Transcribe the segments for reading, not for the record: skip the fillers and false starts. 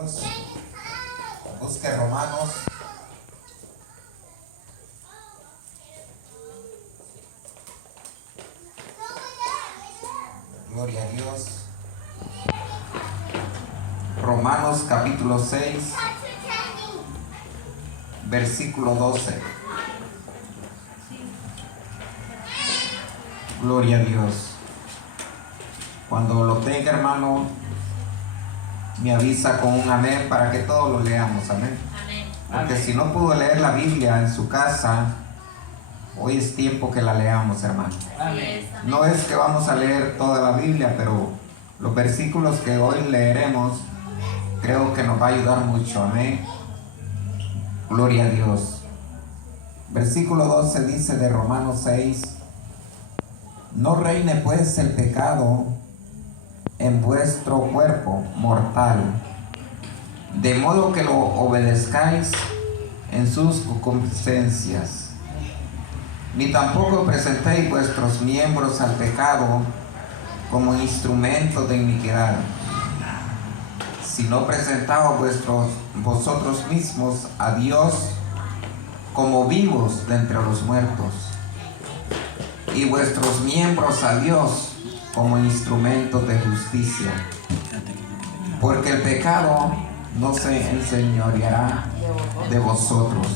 Dios. Busque Romanos. Gloria a Dios. Romanos capítulo 6, versículo 12. Gloria a Dios. Cuando lo tenga, hermano, me avisa con un amén para que todos lo leamos. Amén. Porque si no pudo leer la Biblia en su casa, hoy es tiempo que la leamos, hermano. No es que vamos a leer toda la Biblia, pero los versículos que hoy leeremos creo que nos va a ayudar mucho. Amén. Gloria a Dios. Versículo 12 dice de Romanos 6: no reine pues el pecado en vuestro cuerpo mortal, de modo que lo obedezcáis en sus concupiscencias, ni tampoco presentéis vuestros miembros al pecado como instrumentos de iniquidad, sino presentaos vosotros mismos a Dios como vivos de entre los muertos, y vuestros miembros a Dios como instrumentos de justicia. Porque el pecado no se enseñoreará de vosotros,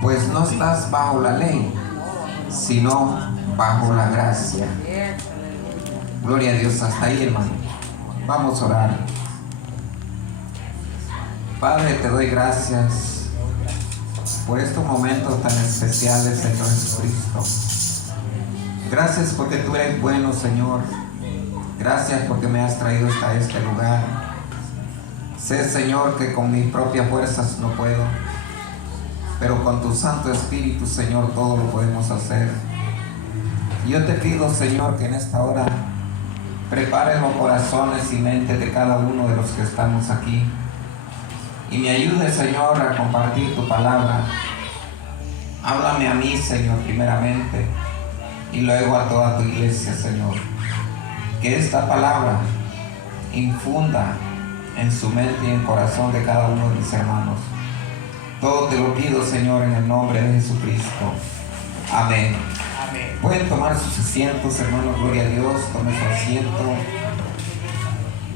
pues no estás bajo la ley, sino bajo la gracia. Gloria a Dios. Hasta ahí, hermano. Vamos a orar. Padre, te doy gracias por estos momentos tan especiales, Señor Jesucristo. Gracias porque tú eres bueno, Señor. Gracias porque me has traído hasta este lugar. Sé, Señor, que con mis propias fuerzas no puedo, pero con tu Santo Espíritu, Señor, todo lo podemos hacer. Yo te pido, Señor, que en esta hora prepares los corazones y mentes de cada uno de los que estamos aquí, y me ayude, Señor, a compartir tu palabra. Háblame a mí, Señor, primeramente, y luego a toda tu iglesia, Señor. Que esta palabra infunda en su mente y en el corazón de cada uno de mis hermanos. Todo te lo pido, Señor, en el nombre de Jesucristo. Amén. Amén. Pueden tomar sus asientos, hermanos. Gloria a Dios. Tome su asiento.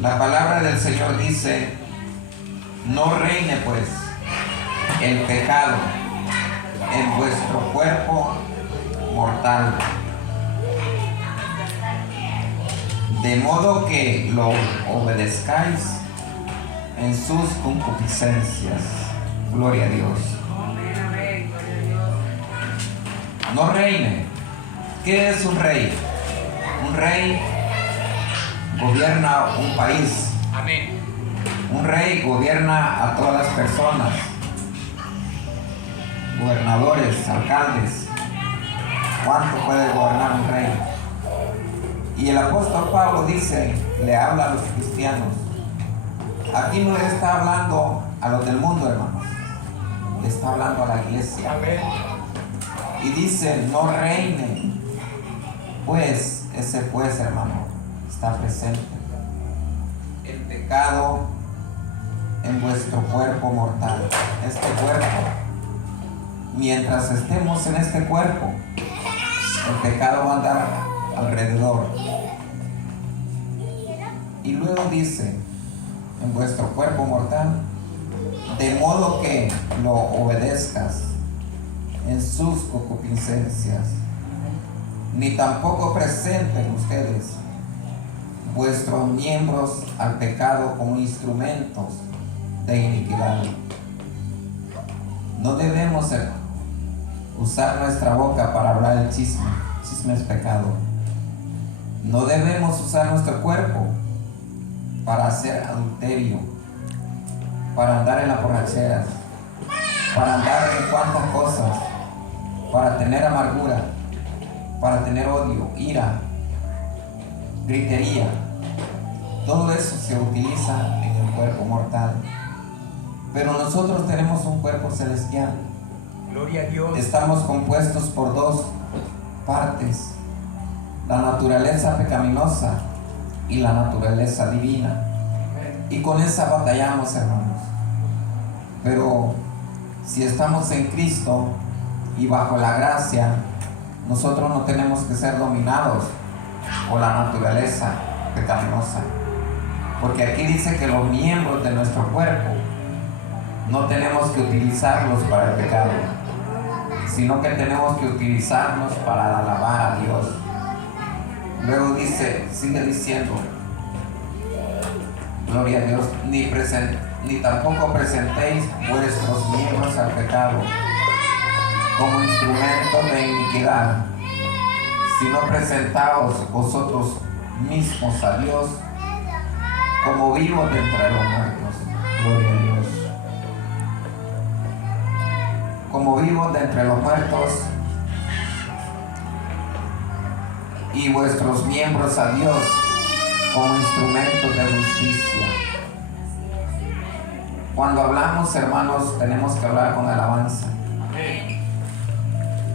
La palabra del Señor dice: no reine pues el pecado en vuestro cuerpo mortal, de modo que lo obedezcáis en sus concupiscencias. Gloria a Dios. No reine. ¿Qué es un rey? Un rey gobierna un país. Amén. Un rey gobierna a todas las personas, gobernadores, alcaldes. ¿Cuánto puede gobernar un rey? Y el apóstol Pablo dice, le habla a los cristianos. Aquí no le está hablando a los del mundo, hermanos. Le está hablando a la iglesia. Amén. Y dice, no reine. Pues, ese pues, hermano, está presente. El pecado en vuestro cuerpo mortal. Este cuerpo, mientras estemos en este cuerpo, el pecado va a andar alrededor. Y luego dice, en vuestro cuerpo mortal, de modo que lo obedezcas en sus concupiscencias, ni tampoco presenten ustedes vuestros miembros al pecado como instrumentos de iniquidad. No debemos usar nuestra boca para hablar el chisme. Chisme es pecado. No debemos usar nuestro cuerpo para hacer adulterio, para andar en la borrachera, para andar en cuantas cosas, para tener amargura, para tener odio, ira, gritería. Todo eso se utiliza en el cuerpo mortal. Pero nosotros tenemos un cuerpo celestial. Gloria a Dios. Estamos compuestos por dos partes: la naturaleza pecaminosa y la naturaleza divina. Y con esa batallamos, hermanos. Pero si estamos en Cristo y bajo la gracia, nosotros no tenemos que ser dominados por la naturaleza pecaminosa. Porque aquí dice que los miembros de nuestro cuerpo no tenemos que utilizarlos para el pecado, sino que tenemos que utilizarlos para alabar a Dios. Luego dice, sigue diciendo, gloria a Dios, ni tampoco presentéis vuestros miembros al pecado como instrumentos de iniquidad, sino presentaos vosotros mismos a Dios como vivos de entre los muertos. Gloria a Dios. Como vivos de entre los muertos, y vuestros miembros a Dios como instrumentos de justicia. Cuando hablamos, hermanos, tenemos que hablar con alabanza.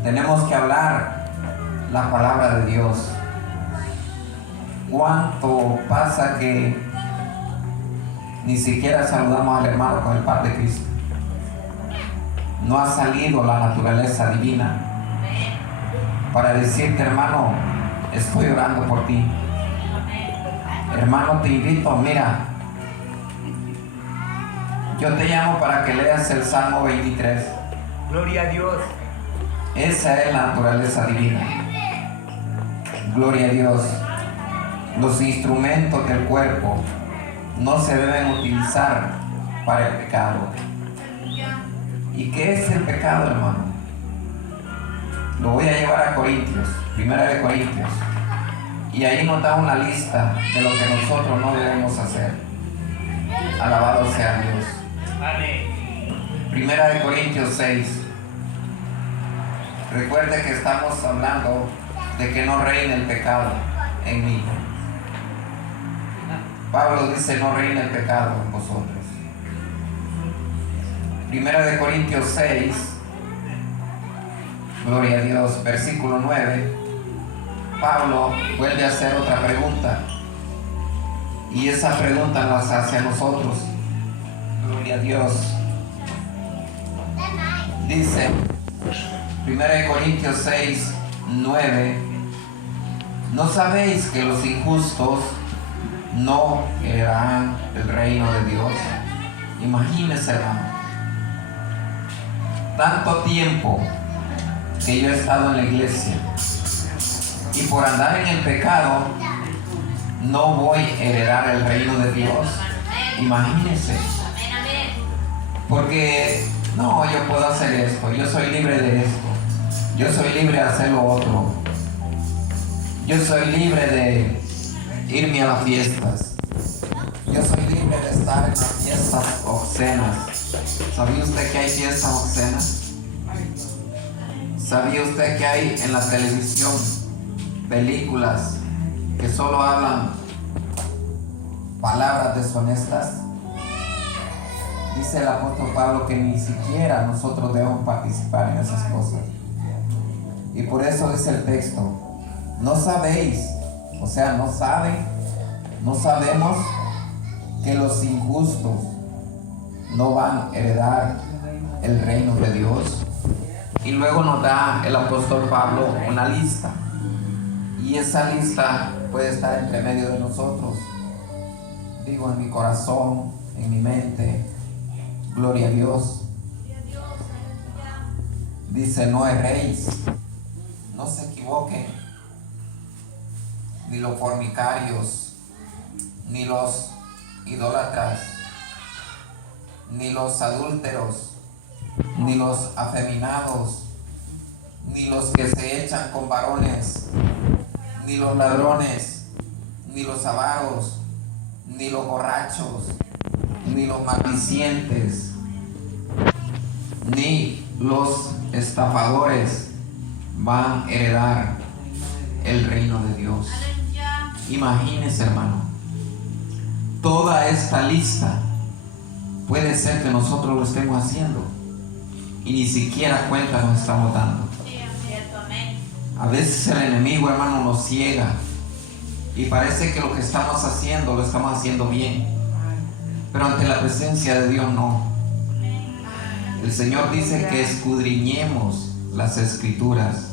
Tenemos que hablar la palabra de Dios. ¿Cuánto pasa que ni siquiera saludamos al hermano con el pan de Cristo? No ha salido la naturaleza divina para decirte, hermano, estoy orando por ti. Hermano, te invito, mira, yo te llamo para que leas el Salmo 23. Gloria a Dios. Esa es la naturaleza divina. Gloria a Dios. Los instrumentos del cuerpo no se deben utilizar para el pecado. ¿Y qué es el pecado, hermano? Lo voy a llevar a Corintios, 1 de Corintios. Y ahí nos da una lista de lo que nosotros no debemos hacer. Alabado sea Dios. Amén. 1 de Corintios 6. Recuerde que estamos hablando de que no reine el pecado en mí. Pablo dice, no reine el pecado en vosotros. 1 de Corintios 6, gloria a Dios, versículo 9. Pablo vuelve a hacer otra pregunta, y esa pregunta nos hace a nosotros. Gloria a Dios. Dice 1 Corintios 6, 9: ¿no sabéis que los injustos no heredarán el reino de Dios? Imagínense, hermano, tanto tiempo que yo he estado en la iglesia y por andar en el pecado no voy a heredar el reino de Dios. Imagínense. Porque no, yo puedo hacer esto, yo soy libre de esto, yo soy libre de hacer lo otro, yo soy libre de irme a las fiestas, yo soy libre de estar en las fiestas obscenas. ¿Sabía usted que hay fiestas obscenas? ¿Sabía usted que hay en la televisión películas que solo hablan palabras deshonestas? Dice el apóstol Pablo que ni siquiera nosotros debemos participar en esas cosas. Y por eso dice el texto, no sabéis, o sea, no saben, no sabemos que los injustos no van a heredar el reino de Dios. Y luego nos da el apóstol Pablo una lista, y esa lista puede estar entre medio de nosotros, digo, en mi corazón, en mi mente. Gloria a Dios. Dice, no erréis, no se equivoquen, ni los fornicarios, ni los idólatras, ni los adúlteros, ni los afeminados, ni los que se echan con varones, ni los ladrones, ni los avaros, ni los borrachos, ni los maldicientes, ni los estafadores van a heredar el reino de Dios. Imagínense, hermano, toda esta lista puede ser que nosotros lo estemos haciendo y ni siquiera cuenta nos estamos dando. A veces el enemigo, hermano, nos ciega y parece que lo que estamos haciendo lo estamos haciendo bien. pero ante la presencia de Dios no. El Señor dice que escudriñemos las Escrituras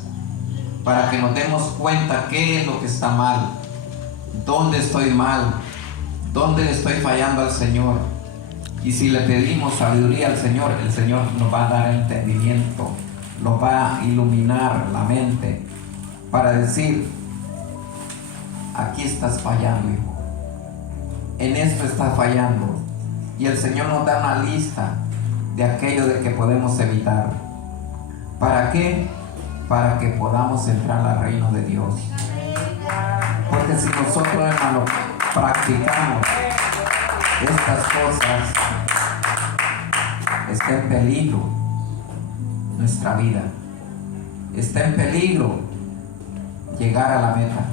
para que nos demos cuenta qué es lo que está mal, dónde estoy mal, dónde le estoy fallando al Señor. Y si le pedimos sabiduría al Señor, el Señor nos va a dar entendimiento, nos va a iluminar la mente para decir: aquí estás fallando, hijo, en esto estás fallando. Y el Señor nos da una lista de aquello de que podemos evitar. ¿Para qué? Para que podamos entrar al reino de Dios. Porque si nosotros, hermanos, practicamos estas cosas, está en peligro nuestra vida, está en peligro llegar a la meta.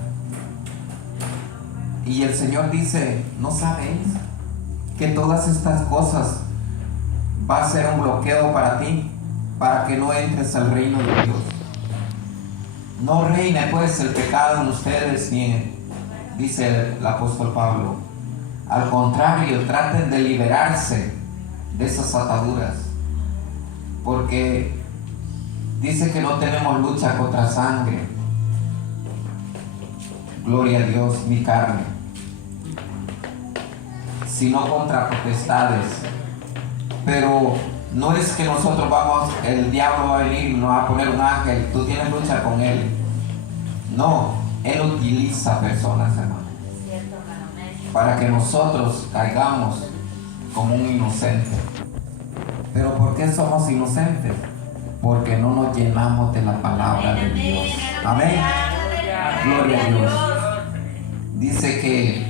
Y el Señor dice: ¿no sabéis que todas estas cosas va a ser un bloqueo para ti, para que no entres al reino de Dios? No reine pues el pecado en ustedes, dice el apóstol Pablo. Al contrario, traten de liberarse de esas ataduras, porque dice que no tenemos lucha contra sangre, gloria a Dios, ni carne, sino contra potestades. Pero no es que nosotros vamos, el diablo va a venir y nos va a poner un ángel, tú tienes lucha con él. No, él utiliza personas, hermano, para que nosotros caigamos como un inocente. ¿Pero por qué somos inocentes? Porque no nos llenamos de la palabra de Dios. Amén. Gloria a Dios. Dice que,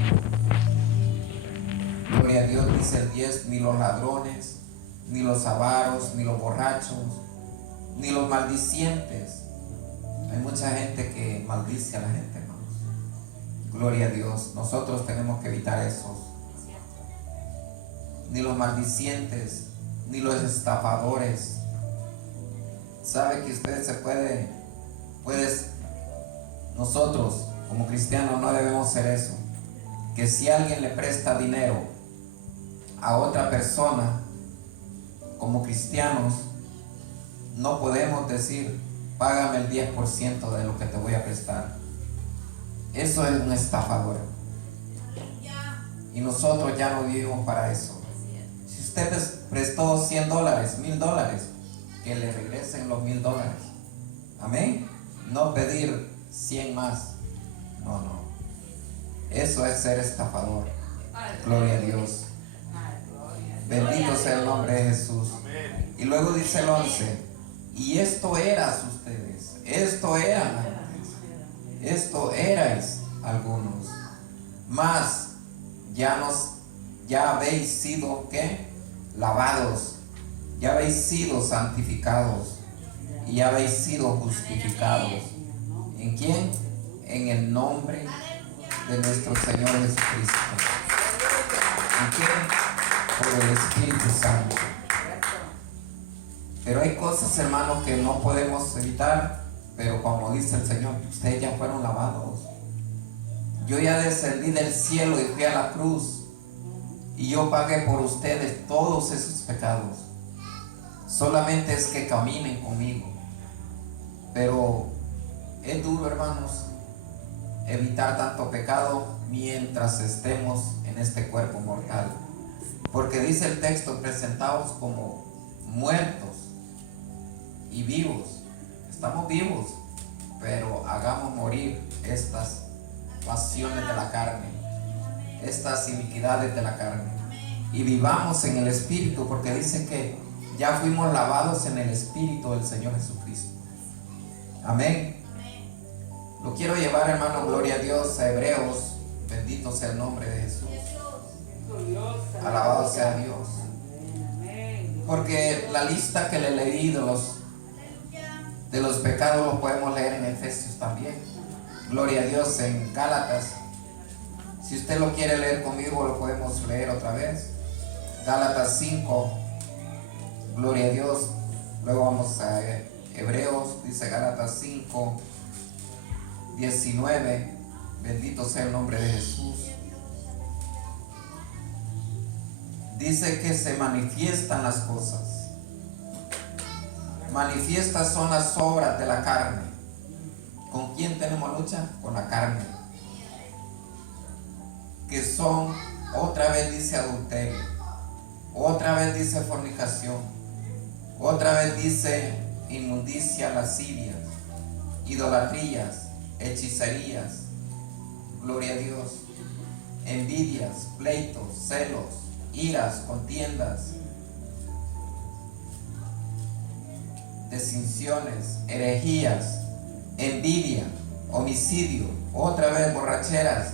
gloria a Dios, dice el 10, ni los ladrones, ni los avaros, ni los borrachos, ni los maldicientes. Hay mucha gente que maldice a la gente, hermanos. Gloria a Dios. Nosotros tenemos que evitar esos. Ni los maldicientes, ni los estafadores. Sabe que usted se puede, nosotros como cristianos no debemos hacer eso. Que si alguien le presta dinero a otra persona, como cristianos, no podemos decir: págame el 10% de lo que te voy a prestar. Eso es un estafador. Y nosotros ya no vivimos para eso. Si usted prestó $100, $1000, que le regresen los $1000. Amén. No pedir 100 más. No. Eso es ser estafador. Gloria a Dios. Bendito sea el nombre de Jesús. Y luego dice el 11: y esto eras ustedes, esto eran antes, esto erais algunos, mas ya habéis sido, ¿qué? Lavados, ya habéis sido santificados y ya habéis sido justificados. ¿En quién? En el nombre de nuestro Señor Jesucristo. ¿En quién? Por el Espíritu Santo. Pero hay cosas, hermanos, que no podemos evitar. Pero como dice el Señor, ustedes ya fueron lavados. Yo ya descendí del cielo y fui a la cruz, y yo pagué por ustedes todos esos pecados. Solamente es que caminen conmigo. Pero es duro, hermanos, evitar tanto pecado mientras estemos en este cuerpo mortal. Porque dice el texto: presentaos como muertos y vivos. Estamos vivos, pero hagamos morir estas pasiones de la carne, estas iniquidades de la carne, y vivamos en el Espíritu, porque dice que ya fuimos lavados en el Espíritu del Señor Jesucristo. Amén. Lo quiero llevar, hermano, gloria a Dios, a Hebreos. Bendito sea el nombre de Jesús. Alabado sea Dios. Porque la lista que le leí de los pecados lo podemos leer en Efesios también. Gloria a Dios, en Gálatas. Si usted lo quiere leer conmigo, lo podemos leer otra vez. Gálatas 5. Gloria a Dios. Luego vamos a Hebreos, dice Gálatas 5, 19. Bendito sea el nombre de Jesús. dice que se manifiestan las cosas. Manifiestas son las obras de la carne. ¿Con quién tenemos lucha? Con la carne. Que son, otra vez dice adulterio, otra vez dice fornicación, otra vez dice inmundicia, lascivias, idolatrías, hechicerías, gloria a Dios, envidias, pleitos, celos, iras, contiendas, desinciones, herejías, envidia, homicidio, otra vez borracheras,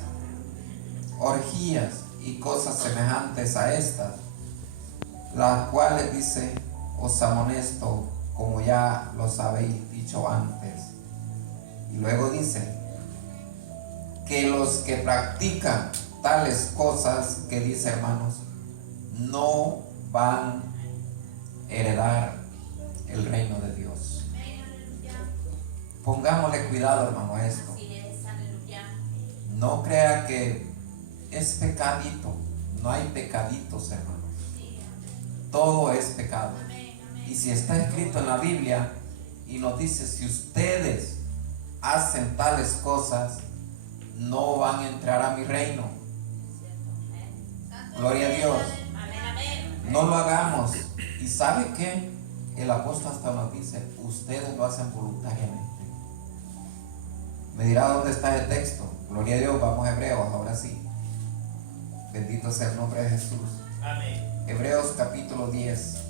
orgías y cosas semejantes a estas, las cuales dice, os amonesto, como ya los habéis dicho antes. Y luego dice que los que practican tales cosas, que dice, hermanos, no van a heredar el reino de Dios. Pongámosle cuidado, hermano, a esto. No crea que es pecadito. No hay pecaditos, hermanos. Todo es pecado. Y si está escrito en la Biblia y nos dice, si ustedes hacen tales cosas, no van a entrar a mi reino. Gloria a Dios. No lo hagamos. ¿Y sabe qué? El apóstol hasta nos dice, ustedes lo hacen voluntariamente. Me dirá dónde está el texto. Gloria a Dios. Vamos a Hebreos, ahora sí. Bendito sea el nombre de Jesús. Amén. Hebreos capítulo 10.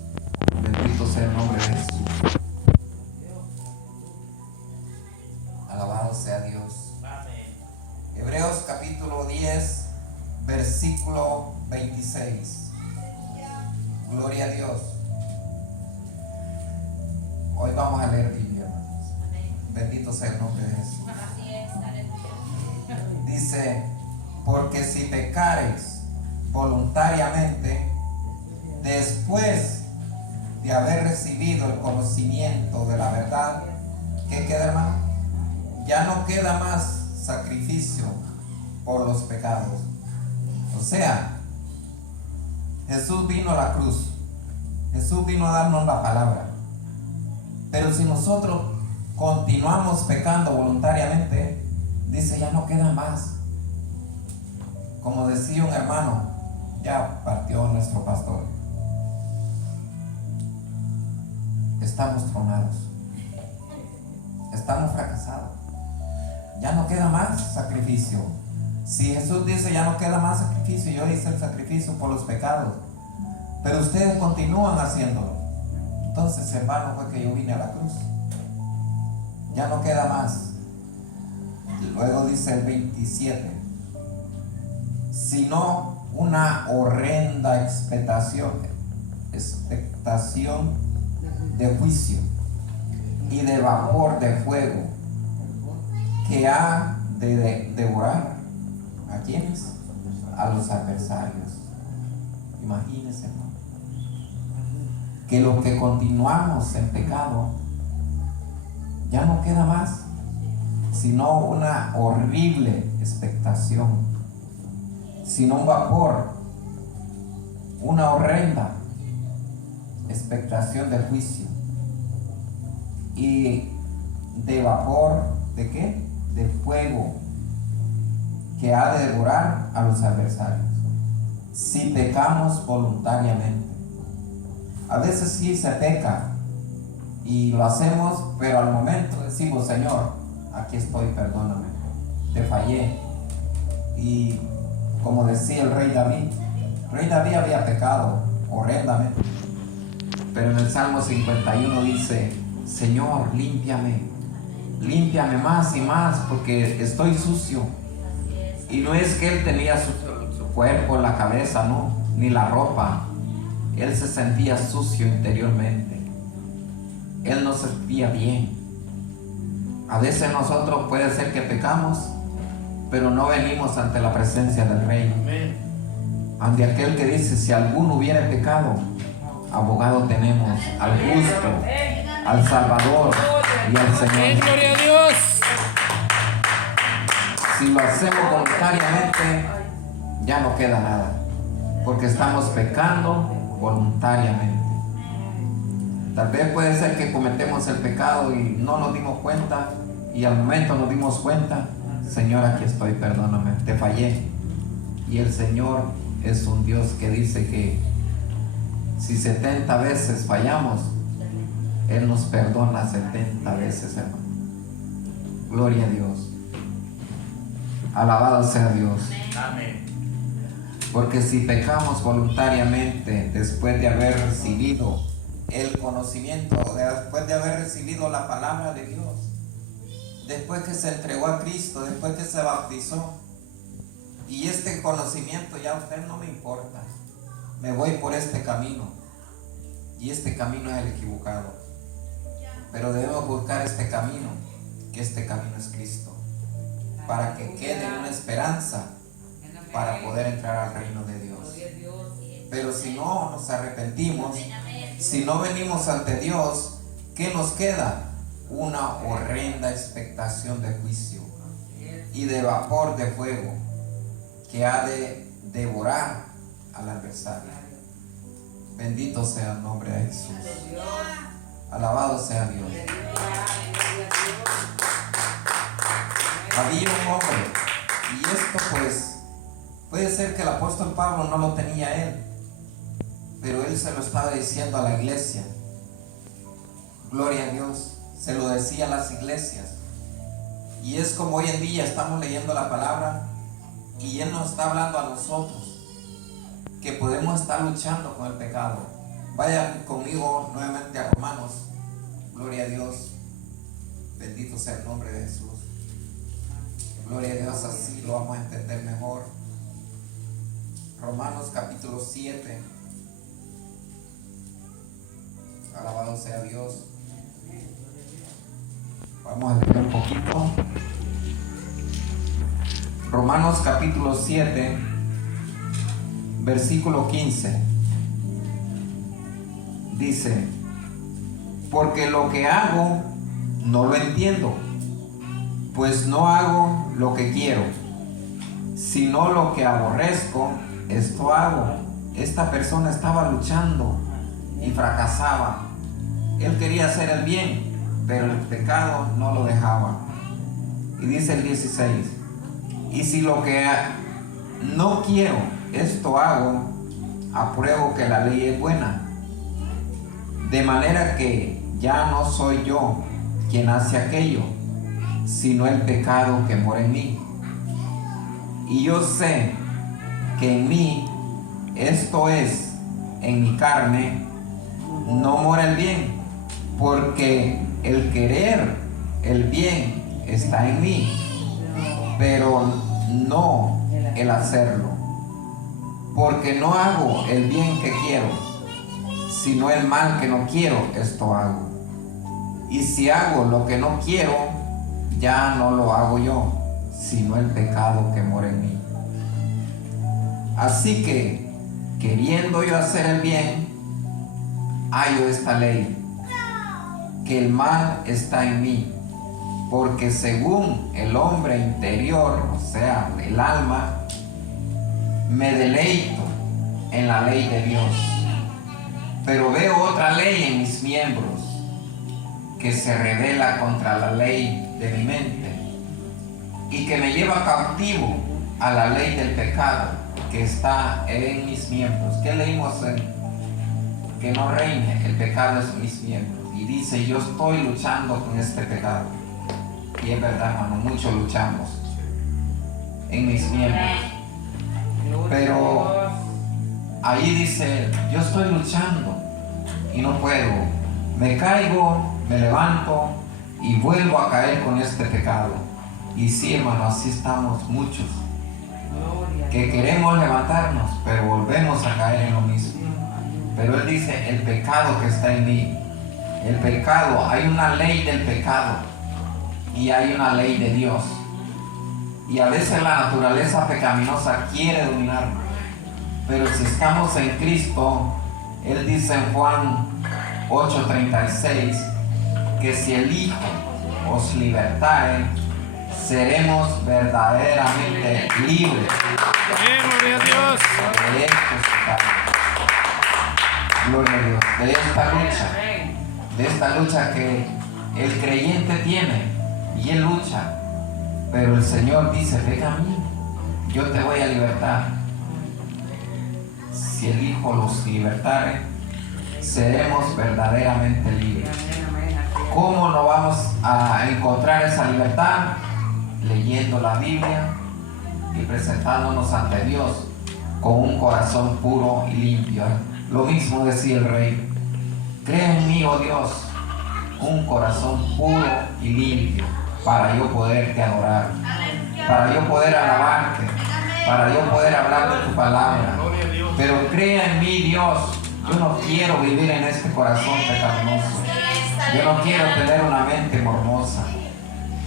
Bendito sea el nombre de Jesús. Alabado sea Dios. Amén. Hebreos capítulo 10, versículo 26. Gloria a Dios. Hoy vamos a leer Biblia, hermanos. Bendito sea el nombre de Jesús. Dice, porque si pecares voluntariamente, después de haber recibido el conocimiento de la verdad, ¿qué queda, hermano? Ya no queda más sacrificio por los pecados. O sea, Jesús vino a la cruz. Jesús vino a darnos la palabra. Pero si nosotros continuamos pecando voluntariamente, dice, ya no queda más. Como decía un hermano, ya partió nuestro pastor, estamos tronados, estamos fracasados, ya no queda más sacrificio. Si Jesús dice ya no queda más sacrificio, yo hice el sacrificio por los pecados, pero ustedes continúan haciéndolo, entonces en vano fue que yo vine a la cruz. Ya no queda más. Luego dice el 27, sino una horrenda expectación de juicio y de vapor de fuego que ha de devorar ¿a quiénes? A los adversarios. Imagínense, hermano, que los que continuamos en pecado ya no queda más sino una horrible expectación, sino un vapor, una horrenda expectación de juicio y de vapor, ¿de qué? De fuego que ha de devorar a los adversarios si pecamos voluntariamente. A veces sí se peca y lo hacemos, pero al momento decimos, Señor, aquí estoy, perdóname, te fallé. Y como decía el rey David había pecado horrendamente, pero en el Salmo 51 dice, Señor, límpiame más y más, porque estoy sucio. Y no es que él tenía su cuerpo, la cabeza, no, ni la ropa. Él se sentía sucio interiormente. Él no se sentía bien. A veces nosotros puede ser que pecamos, pero no venimos ante la presencia del Rey. Ante aquel que dice, si alguno hubiera pecado, abogado tenemos al justo, al Salvador y al Señor. ¡Gloria a Dios! Si lo hacemos voluntariamente, ya no queda nada. porque estamos pecando voluntariamente. Tal vez puede ser que cometemos el pecado y no nos dimos cuenta, y al momento nos dimos cuenta: Señor, aquí estoy, perdóname, te fallé. Y el Señor es un Dios que dice que si 70 veces fallamos, Él nos perdona 70 veces, hermano. Gloria a Dios. Alabado sea Dios. Amén. Porque si pecamos voluntariamente después de haber recibido el conocimiento, después de haber recibido la palabra de Dios, después que se entregó a Cristo, después que se bautizó, y este conocimiento ya a usted no me importa, me voy por este camino, y este camino es el equivocado, pero debemos buscar este camino, que este camino es Cristo, para que quede una esperanza para poder entrar al reino de Dios. Pero si no nos arrepentimos, si no venimos ante Dios, ¿qué nos queda? Una horrenda expectación de juicio y de vapor de fuego que ha de devorar al adversario. Bendito sea el nombre de Jesús. Alabado sea Dios. Había un hombre, y esto pues puede ser que el apóstol Pablo no lo tenía él, pero él se lo estaba diciendo a la iglesia. Gloria a Dios. Se lo decía a las iglesias. Y es como hoy en día estamos leyendo la palabra y Él nos está hablando a nosotros, que podemos estar luchando con el pecado. Vayan conmigo nuevamente a Romanos. Gloria a Dios. Bendito sea el nombre de Jesús. Gloria a Dios, así lo vamos a entender mejor. Romanos capítulo 7. Alabado sea Dios. Vamos a leer un poquito. Romanos capítulo 7, versículo 15. Dice: porque lo que hago no lo entiendo, pues no hago lo que quiero, sino lo que aborrezco, esto hago. Esta persona estaba luchando y fracasaba. Él quería hacer el bien, pero el pecado no lo dejaba. Y dice el 16: y si lo que no quiero, esto hago, apruebo que la ley es buena. De manera que ya no soy yo quien hace aquello, sino el pecado que mora en mí. Y yo sé que en mí, esto es, en mi carne, no mora el bien, porque el querer el bien está en mí, pero no el hacerlo. Porque no hago el bien que quiero, sino el mal que no quiero, esto hago. Y si hago lo que no quiero, ya no lo hago yo, sino el pecado que mora en mí. Así que, queriendo yo hacer el bien, hallo esta ley, que el mal está en mí, porque según el hombre interior, o sea, el alma, me deleito en la ley de Dios, pero veo otra ley en mis miembros, que se rebela contra la ley de mi mente, y que me lleva cautivo a la ley del pecado que está en mis miembros. ¿Qué leímos en que no reine el pecado en mis miembros? Y dice: yo estoy luchando con este pecado. Y es verdad, hermano, mucho luchamos en mis miembros. Pero ahí dice: yo estoy luchando y no puedo. Me caigo, me levanto y vuelvo a caer con este pecado. Y sí, hermano, así estamos muchos, que queremos levantarnos, pero volvemos a caer en lo mismo. Pero Él dice: el pecado que está en mí. El pecado, hay una ley del pecado y hay una ley de Dios. Y a veces la naturaleza pecaminosa quiere dominarnos. Pero si estamos en Cristo, Él dice en Juan 8:36 que si el Hijo os libertare, seremos verdaderamente libres Gloria a Dios. de estos pecados. Gloria a Dios. De esta lucha que el creyente tiene, y él lucha, pero el Señor dice: ven a mí, yo te voy a libertar. Si el Hijo los libertare, seremos verdaderamente libres. ¿Cómo no vamos a encontrar esa libertad? Leyendo la Biblia y presentándonos ante Dios con un corazón puro y limpio. Lo mismo decía el rey: crea en mí, oh Dios, un corazón puro y limpio, para yo poderte adorar, para yo poder alabarte, para yo poder hablar de tu palabra. Pero crea en mí, Dios. Yo no quiero vivir en este corazón pecaminoso. Yo no quiero tener una mente mormosa.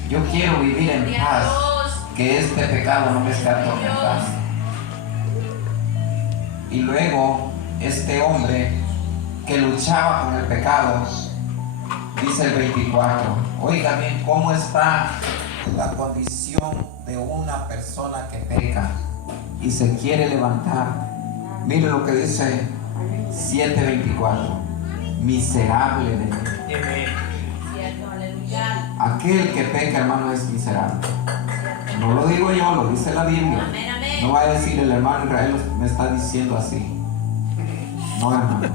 Yo quiero vivir en paz, que este pecado no me esté atormentando. Y luego este hombre que luchaba con el pecado, dice el 24, oiga bien cómo está la condición de una persona que peca y se quiere levantar. Mire lo que dice 7:24, miserable de mí. Aquel que peca, hermano, es miserable. No lo digo yo, lo dice la Biblia. No va a decir el hermano Israel me está diciendo así. No, hermanos.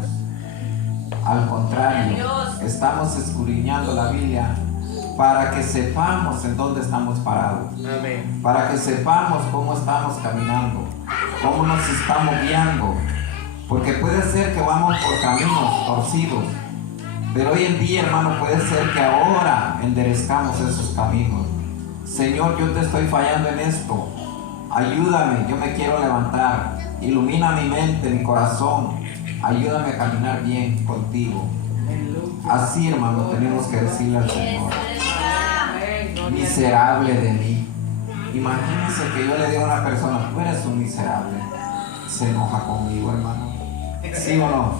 Al contrario, estamos escudriñando la Biblia para que sepamos en dónde estamos parados. Amén. Para que sepamos cómo estamos caminando, cómo nos estamos guiando. Porque puede ser que vamos por caminos torcidos, pero hoy en día, hermano, puede ser que ahora enderezcamos esos caminos. Señor, yo te estoy fallando en esto. Ayúdame, yo me quiero levantar. Ilumina mi mente, mi corazón. Ayúdame a caminar bien contigo. Así, hermano, tenemos que decirle al Señor: miserable de mí. Imagínense que yo le digo a una persona: tú eres un miserable. Se enoja conmigo, hermano. ¿Sí o no?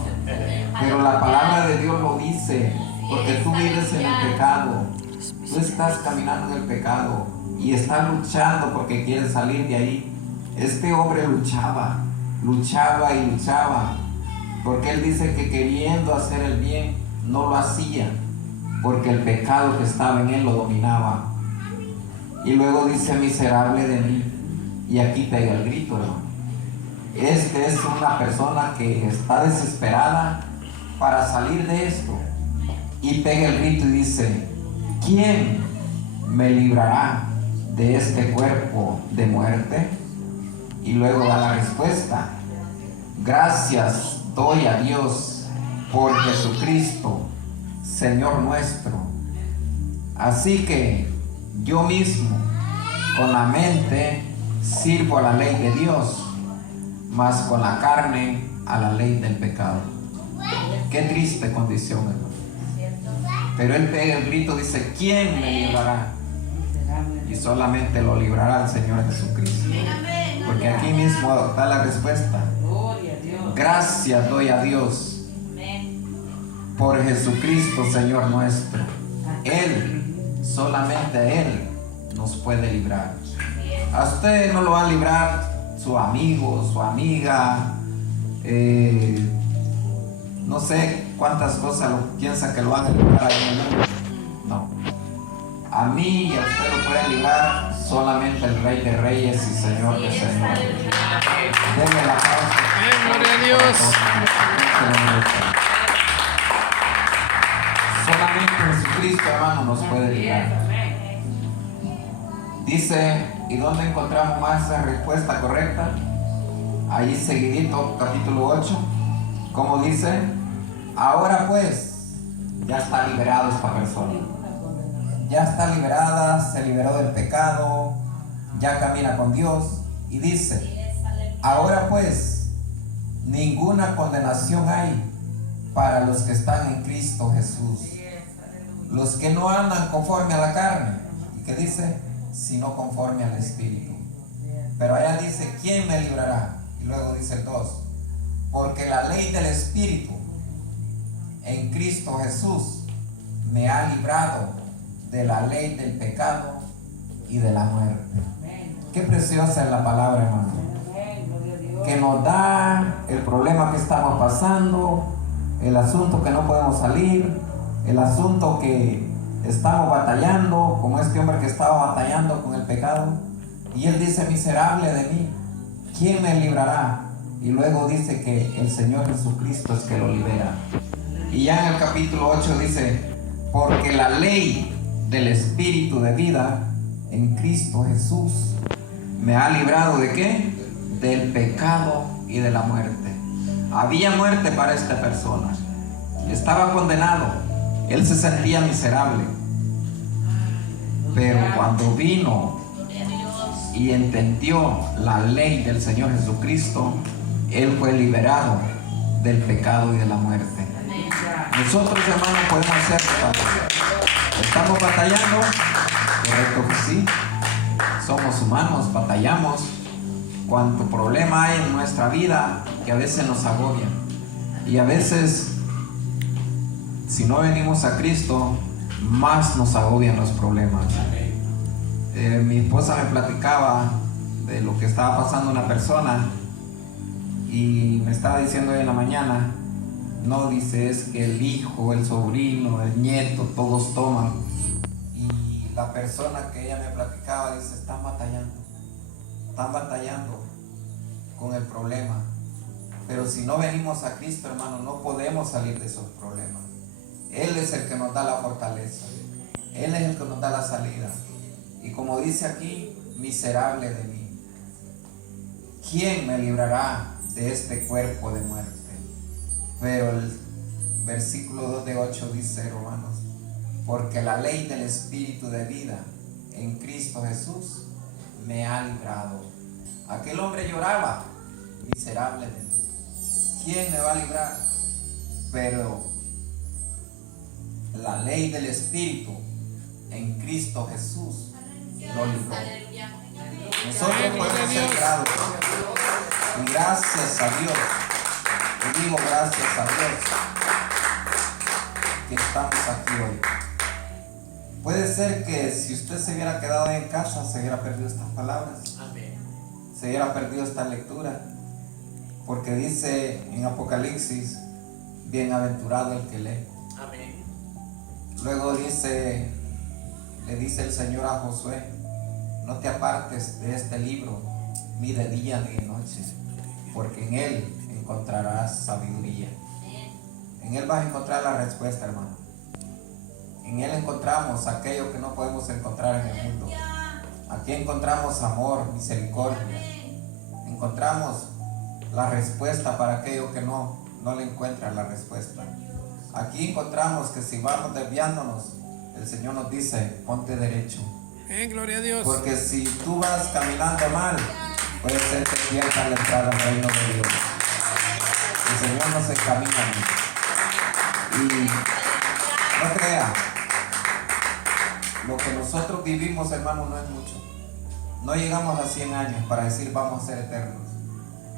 Pero la palabra de Dios lo dice, porque tú vives en el pecado. Tú estás caminando en el pecado y estás luchando porque quieres salir de ahí. Este hombre luchaba y luchaba, porque él dice que queriendo hacer el bien no lo hacía, porque el pecado que estaba en él lo dominaba. Y luego dice: miserable de mí. Y aquí pega el grito, hermano. Este es una persona que está desesperada para salir de esto, y pega el grito y dice: ¿quién me librará de este cuerpo de muerte? Y luego da la respuesta: gracias doy a Dios por Jesucristo, Señor nuestro. Así que yo mismo con la mente sirvo a la ley de Dios, mas con la carne a la ley del pecado. Qué triste condición, hermano. Pero él pega el grito, dice: ¿quién me librará? Y solamente lo librará el Señor Jesucristo. Porque aquí mismo da la respuesta: gracias doy a Dios por Jesucristo, Señor nuestro. Él, solamente Él nos puede librar. A usted no lo va a librar su amigo, su amiga, no sé cuántas cosas piensa que lo van a librar ahí en el mundo. No. A mí y a usted lo puede librar solamente el Rey de Reyes y Señor de Señores. Denle la pausa. Gloria a Dios. Solamente Jesucristo, hermano, nos puede librar. Dice, ¿y dónde encontramos más esa respuesta correcta? Ahí seguidito, capítulo 8. Como dice: ahora pues, ya está liberado esta persona. Ya está liberada, se liberó del pecado, ya camina con Dios. Y dice: ahora pues, ninguna condenación hay para los que están en Cristo Jesús. Los que no andan conforme a la carne. ¿Y qué dice? Sino conforme al Espíritu. Pero allá dice: ¿quién me librará? Y luego dice el 2: porque la ley del Espíritu en Cristo Jesús me ha librado de la ley del pecado y de la muerte. Qué preciosa es la palabra, hermano, que nos da el problema que estamos pasando, el asunto que no podemos salir, el asunto que estamos batallando, como este hombre que estaba batallando con el pecado. Y él dice: miserable de mí, ¿quién me librará? Y luego dice que el Señor Jesucristo es que lo libera. Y ya en el capítulo 8 dice: porque la ley del Espíritu de vida en Cristo Jesús me ha librado ¿de qué? Del pecado y de la muerte. Había muerte para esta persona. Estaba condenado. Él se sentía miserable. Pero cuando vino y entendió la ley del Señor Jesucristo, él fue liberado del pecado y de la muerte. Nosotros, hermanos, podemos hacerlo también. Estamos batallando, correcto que sí. Somos humanos, batallamos. Cuánto problema hay en nuestra vida que a veces nos agobian. Y a veces, si no venimos a Cristo, más nos agobian los problemas. Mi esposa me platicaba de lo que estaba pasando una persona y me estaba diciendo hoy en la mañana, no, dice, es que el hijo, el sobrino, el nieto, todos toman. Y la persona que ella me platicaba dice: están batallando con el problema. Pero si no venimos a Cristo, hermano, no podemos salir de esos problemas. Él es el que nos da la fortaleza. Él es el que nos da la salida. Y como dice aquí: miserable de mí, ¿quién me librará de este cuerpo de muerte? Pero el versículo 2 de 8 dice, Romanos: porque la ley del Espíritu de vida en Cristo Jesús me ha librado. Aquel hombre lloraba: miserable de mí, ¿quién me va a librar? Pero la ley del Espíritu en Cristo Jesús lo libró. Nosotros podemos ser librados. Y gracias a Dios, y digo gracias a Dios, que estamos aquí hoy. Puede ser que si usted se hubiera quedado en casa, se hubiera perdido estas palabras. Amén. Se hubiera perdido esta lectura. Porque dice en Apocalipsis: bienaventurado el que lee. Amén. Luego le dice el Señor a Josué: no te apartes de este libro, ni de día ni de noche, porque en él encontrarás sabiduría. En él vas a encontrar la respuesta, hermano. En él encontramos aquello que no podemos encontrar en el mundo. Aquí encontramos amor, misericordia. Encontramos la respuesta para aquello que no le encuentra la respuesta. Aquí encontramos que si vamos desviándonos, el Señor nos dice: ponte derecho. Gloria a Dios. Porque si tú vas caminando mal, puede ser que pierdas la entrada al reino de Dios. El Señor nos encamina. Y no crea, lo que nosotros vivimos, hermano, no es mucho. No llegamos a 100 años para decir vamos a ser eternos.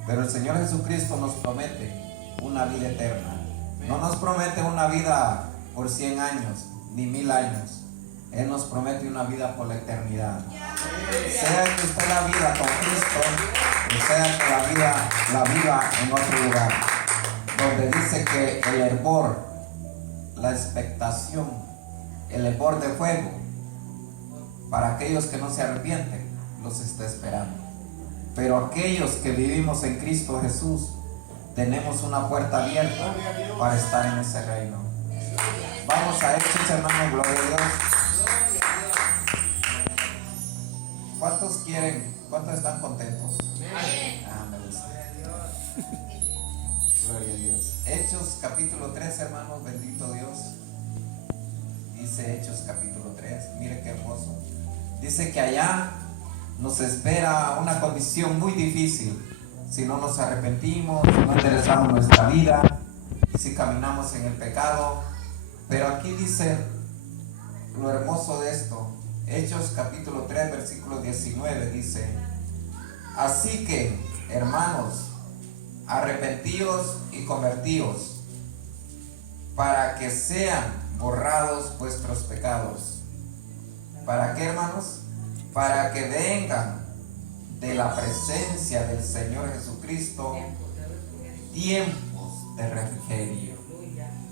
Pero el Señor Jesucristo nos promete una vida eterna. No nos promete una vida por 100 años, ni 1000 años. Él nos promete una vida por la eternidad. Sea que usted la vida con Cristo, o sea que la viva en otro lugar, donde dice que el hervor, la expectación, el hervor de fuego, para aquellos que no se arrepienten, los está esperando. Pero aquellos que vivimos en Cristo Jesús, tenemos una puerta abierta para estar en ese reino. Vamos a Hechos, hermano, gloria a Dios. ¿Cuántos quieren? ¿Cuántos están contentos? Me gusta. Gloria a Dios. Hechos capítulo 3, hermanos, bendito Dios. Dice Hechos capítulo 3, mire qué hermoso. Dice que allá nos espera una condición muy difícil si no nos arrepentimos, si no enderezamos nuestra vida, si caminamos en el pecado. Pero aquí dice lo hermoso de esto. Hechos capítulo 3 versículo 19 dice: así que, hermanos, arrepentíos y convertíos, para que sean borrados vuestros pecados. ¿Para qué, hermanos? para que vengan de la presencia del Señor Jesucristo tiempos de refrigerio.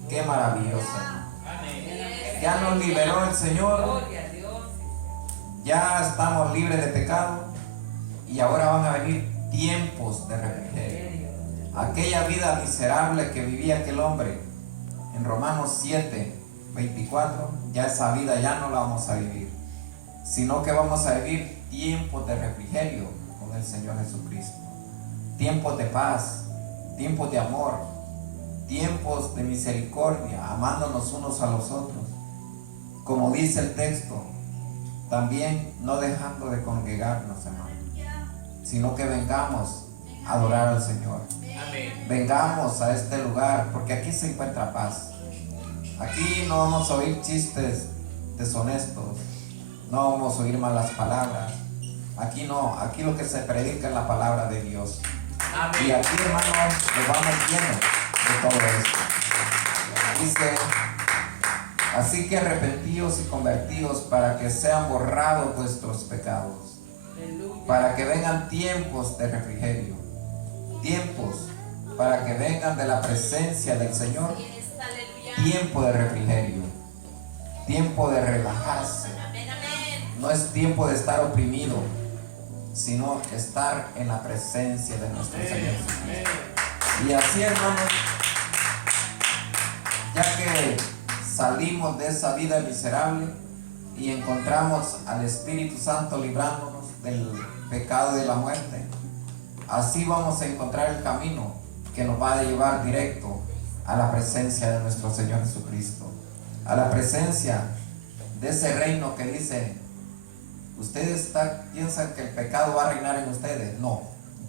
Qué maravilloso. Ya nos liberó el Señor. Ya estamos libres de pecado. Y ahora van a venir tiempos de refrigerio. Aquella vida miserable que vivía aquel hombre en Romanos 7:24, ya esa vida ya no la vamos a vivir, sino que vamos a vivir tiempos de refrigerio con el Señor Jesucristo. Tiempos de paz, tiempos de amor, tiempos de misericordia, amándonos unos a los otros. Como dice el texto, también no dejando de congregarnos, hermanos, sino que vengamos a adorar al Señor. Amén. Vengamos a este lugar, porque aquí se encuentra paz. Aquí no vamos a oír chistes deshonestos, no vamos a oír malas palabras. Aquí no, aquí lo que se predica es la palabra de Dios. Amén. Y aquí, hermanos, nos vamos llenos de todo esto. Dice, así que arrepentíos y convertíos para que sean borrados vuestros pecados, para que vengan tiempos de refrigerio, tiempos para que vengan de la presencia del Señor, tiempo de refrigerio, tiempo de relajarse. No es tiempo de estar oprimido, sino estar en la presencia de nuestro Señor Jesucristo. Y así, hermanos, ya que salimos de esa vida miserable y encontramos al Espíritu Santo librándonos del pecado y de la muerte, así vamos a encontrar el camino que nos va a llevar directo a la presencia de nuestro Señor Jesucristo, a la presencia de ese reino que dice, ustedes piensan que el pecado va a reinar en ustedes. No,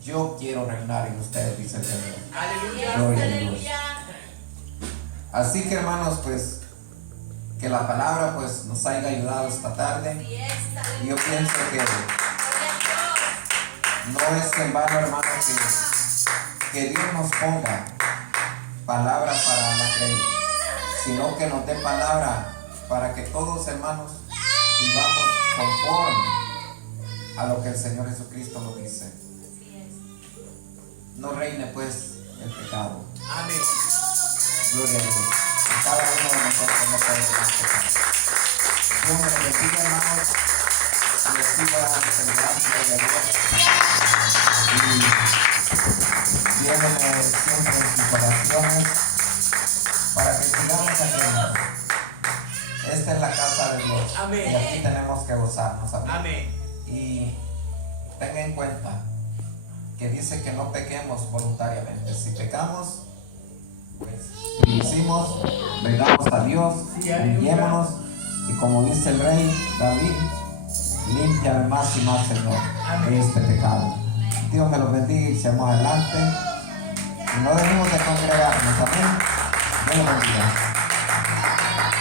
yo quiero reinar en ustedes, dice el Señor. Aleluya. Gloria a Dios. Así que, hermanos, pues que la palabra pues nos haya ayudado esta tarde. Y yo pienso que no es en vano, hermanos, que Dios nos ponga palabra para la creencia, sino que nos dé palabra para que todos, hermanos, vivamos conforme a lo que el Señor Jesucristo nos dice. No reine pues el pecado. Amén. Gloria a Dios. Cada uno de nosotros no puede más pecar. Dios me lo bendiga, hermanos, y les sigo dando celebración de Dios. Y llévenme siempre en sus oraciones para que sigamos aquí. Esta es la casa de Dios. Amén. Y aquí tenemos que gozarnos. Amén. Amén. Y tenga en cuenta que dice que no pequemos voluntariamente. Si pecamos, pues lo hicimos, vengamos a Dios, humillémonos, y como dice el rey David, límpiame más y más, Señor, de este pecado. Dios me los bendiga y sigamos adelante. Y no dejemos de congregarnos. Amén. Dios los bendiga.